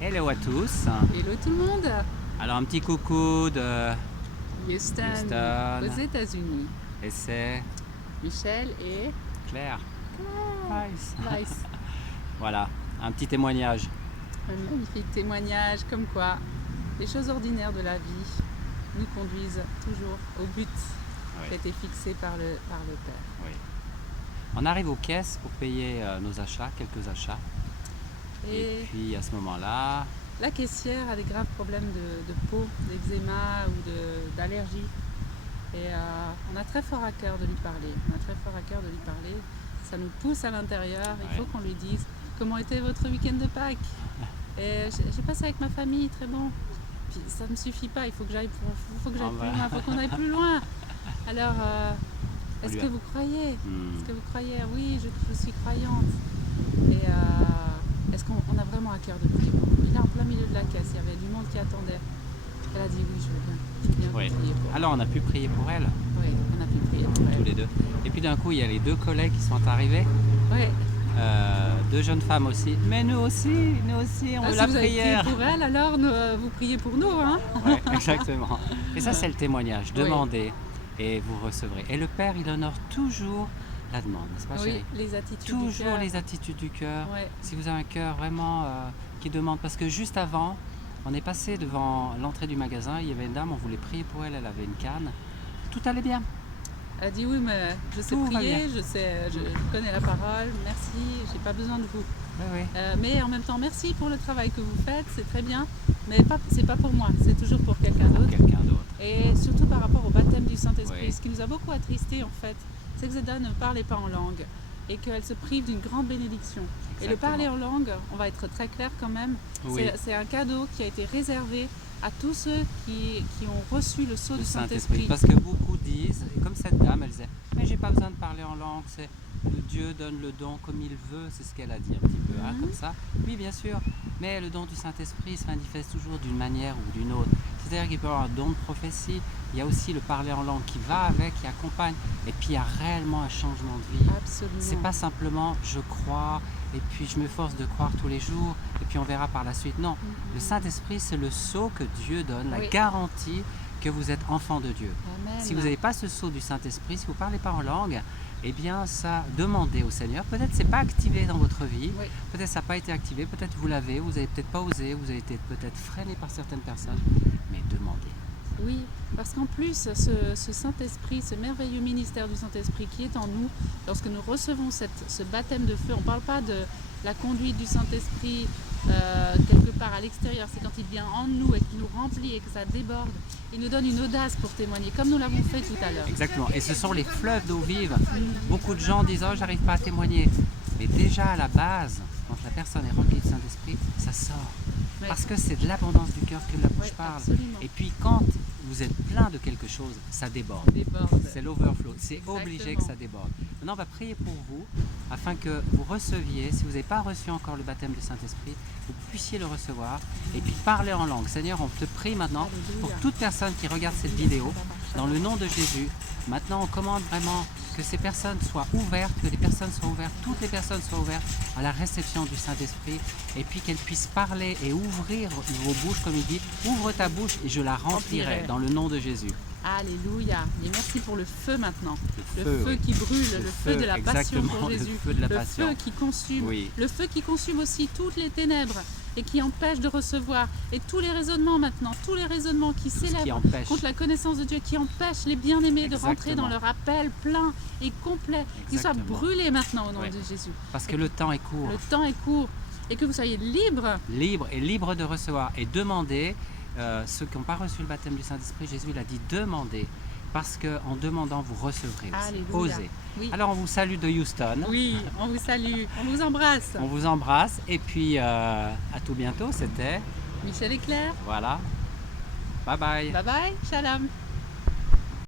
Hello à tous. Hello tout le monde. Alors un petit coucou de Houston, Houston. aux États-Unis. Et c'est Michel et Claire. Nice. Vice. Voilà, un petit témoignage. Un magnifique témoignage comme quoi les choses ordinaires de la vie nous conduisent toujours au but Oui, qui a été fixé par le Père. oui. On arrive aux caisses pour payer nos achats, quelques achats. Et Et puis à ce moment-là, la caissière a des graves problèmes de peau, d'eczéma ou d'allergie. Et on a très fort à cœur de lui parler. Ça nous pousse à l'intérieur. Il faut qu'on lui dise comment était votre week-end de Pâques. Et j'ai passé avec ma famille, très bon. Puis ça ne me suffit pas, il faut que j'aille plus loin, il faut qu'on aille plus loin. Alors, est-ce que vous croyez Oui, je suis croyante. Et est-ce qu'on a vraiment à cœur de prier pour lui? Il est en plein milieu de la caisse, il y avait du monde qui attendait. Elle a dit oui, je veux bien oui. prier pour elle. Alors on a pu prier pour elle, Oui, on a pu prier pour elle. tous les deux. Et puis d'un coup, il y a les deux collègues qui sont arrivés. Oui. Deux jeunes femmes aussi. Mais nous aussi, on veut Si la vous avez prière. prié pour elle, alors vous priez pour nous, hein? Ouais, exactement. Et ça, c'est le témoignage. Demandez et vous recevrez. Et le Père, il honore toujours la demande, n'est-ce pas, chérie? Oui, les attitudes du Toujours cœur. les attitudes du cœur. Ouais. Si vous avez un cœur vraiment qui demande, parce que juste avant, on est passé devant l'entrée du magasin, il y avait une dame, on voulait prier pour elle, elle avait une canne. Tout allait bien. Elle a dit oui, mais je sais Tout va prier, bien. je connais la parole, merci, j'ai pas besoin de vous. Oui, oui. Mais en même temps, merci pour le travail que vous faites, c'est très bien, mais c'est pas pour moi, c'est toujours pour quelqu'un d'autre. Quelqu'un d'autre. Et surtout par rapport au baptême du Saint-Esprit, Oui. ce qui nous a beaucoup attristés en fait, c'est que Zeda ne parlait pas en langue et qu'elle se prive d'une grande bénédiction. Et le Exactement. parler en langue, on va être très clair quand même, Oui. c'est un cadeau qui a été réservé à tous ceux qui ont reçu le sceau Le du Saint-Esprit. Saint-Esprit. Parce que beaucoup disent, et comme cette dame, elle disait, mais j'ai pas besoin de parler en langue, c'est Dieu donne le don comme il veut, c'est ce qu'elle a dit un petit peu, hein, comme ça. Oui, bien sûr, mais le don du Saint-Esprit se manifeste toujours d'une manière ou d'une autre. C'est-à-dire qu'il peut y avoir un don de prophétie, il y a aussi le parler en langue qui va avec, qui accompagne, et puis il y a réellement un changement de vie. Absolument. C'est pas simplement je crois et puis je m'efforce de croire tous les jours et puis on verra par la suite. Non, le Saint-Esprit c'est le sceau que Dieu donne, la Oui. garantie que vous êtes enfant de Dieu. Amen. Si vous n'avez pas ce sceau du Saint-Esprit, si vous ne parlez pas en langue, eh bien ça, demandez au Seigneur. Peut-être c'est pas activé dans votre vie, Oui. peut-être ça n'a pas été activé, peut-être vous l'avez, vous n'avez peut-être pas osé, vous avez été peut-être freiné par certaines personnes, mais demandez. Oui, parce qu'en plus, ce Saint-Esprit, ce merveilleux ministère du Saint-Esprit qui est en nous, lorsque nous recevons ce baptême de feu, on ne parle pas de la conduite du Saint-Esprit quelque part à l'extérieur, c'est quand il vient en nous et qu'il nous remplit et que ça déborde. Il nous donne une audace pour témoigner, comme nous l'avons fait tout à l'heure. Exactement, et ce sont les fleuves d'eau vive. Beaucoup de gens disent « Oh, j'arrive pas à témoigner ». Mais déjà à la base, quand la personne est remplie du Saint-Esprit, ça sort. Ouais. Parce que c'est de l'abondance du cœur que la bouche Ouais, parle. absolument. Et puis quand vous êtes plein de quelque chose, ça déborde. Déborde. C'est l'overflow, c'est Exactement. obligé que ça déborde. Maintenant, on va prier pour vous, afin que vous receviez, si vous n'avez pas reçu encore le baptême du Saint-Esprit, vous puissiez le recevoir, et puis parler en langue. Seigneur, on te prie maintenant, pour toute personne qui regarde cette vidéo, dans le nom de Jésus, maintenant on commande vraiment que ces personnes soient ouvertes, que les personnes soient ouvertes, toutes les personnes soient ouvertes à la réception du Saint-Esprit, et puis qu'elles puissent parler et ouvrir vos bouches, comme il dit, ouvre ta bouche et je la remplirai, dans le nom de Jésus. Alléluia. Et merci pour le feu maintenant. Le feu, feu oui. qui brûle, le feu de la passion exactement, pour le Jésus. feu de la le passion. feu qui consume. Oui. Le feu qui consume aussi toutes les ténèbres et qui empêche de recevoir. Et tous les raisonnements maintenant, tous les raisonnements qui ce qui s'élèvent empêche. contre la connaissance de Dieu, qui empêchent les bien-aimés de rentrer Exactement. dans leur appel plein et complet, qu'ils soient Exactement. brûlés maintenant au nom Ouais. de Jésus. Parce que le temps est court. Le temps est court et que vous soyez libres. Libre de recevoir et demander. Ceux qui n'ont pas reçu le baptême du Saint-Esprit, Jésus il a dit demandez, parce qu'en demandant vous recevrez aussi. Alléluia. Osez. Oui. Alors on vous salue de Houston. Oui, on vous salue, on vous embrasse. On vous embrasse et puis à tout bientôt. C'était Michel et Claire, voilà. Bye bye. bye bye, shalom.